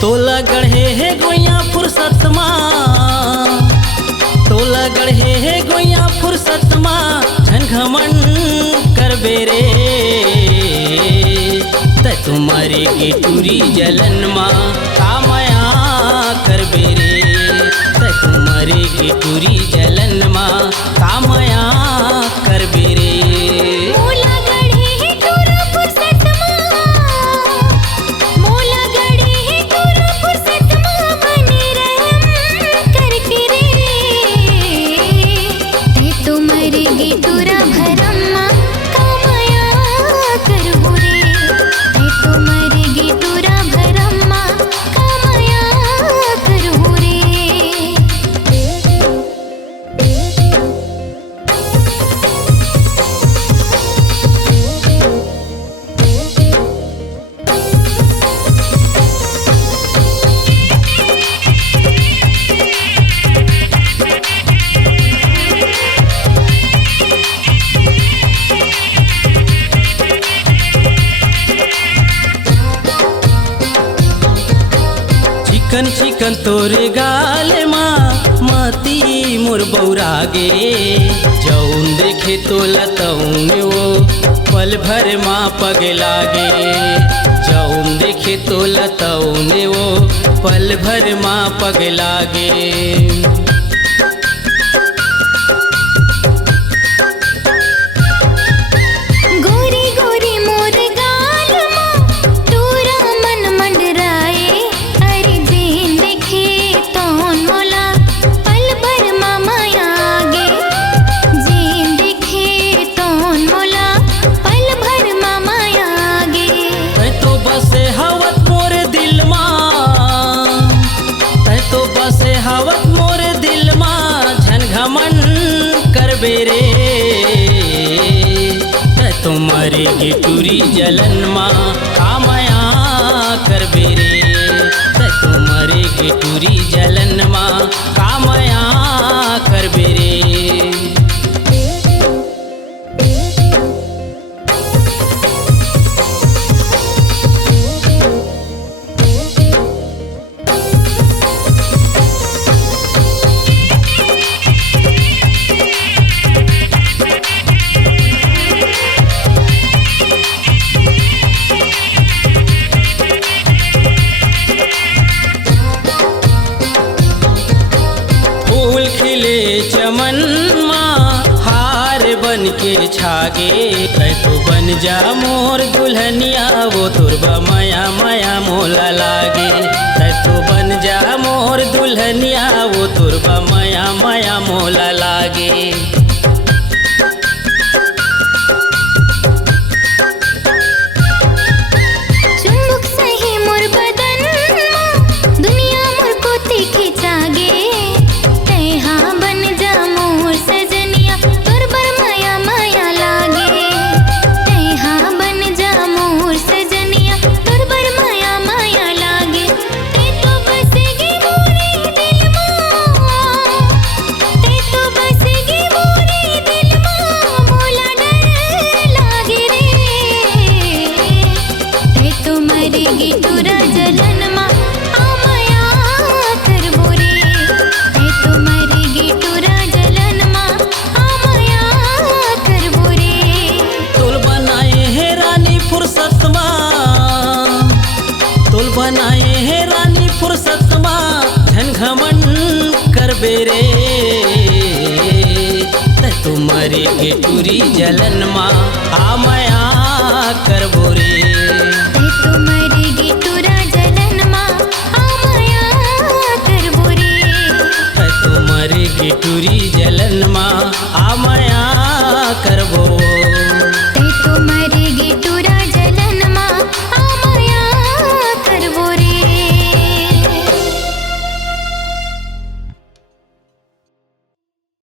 तोला गढ़े है गोइया फुर्सत माँ, तोला गढ़े है गोइया फुर्सत माँ, झन घमन कर बेरे त तुम्हारे की टूरी जलन माँ कामया कर बेरे त तुम्हारे की टूरी जलन माँ कामया कर बेरे। चिकन चिकन तोरे गाल माँ मती मोर बौरागे, जौन देखे तो लतौन वो पल भर माँ पग लागे, जौन देखे तो लतौन वो पल भर माँ पग लागे। हवत मोर दिल माँ झन घमन कर बेरे त तुम्हारे की टूरी जलन माँ कामया कर बेरे त तुम्हारे की टूरी जलन माँ कामया कर बेरे। चमन माँ हार बन के छागे, तो बन जा मोर दुल्हनिया वो तुरबा माया माया मोला लागे, तो बन जा मोर दुल्हनिया वो तुरबा माया माया मोला लागे। तोल बनाए है रानी फुर्सत माँ झन घमन कर बेरे त तुम्हारे के टूरी जलन माँ आमया कर बोरे, तुम्हारे के टूरा जलन माँ आमया कर बोरे, तुम्हारे के टूरी जलन माँ आमया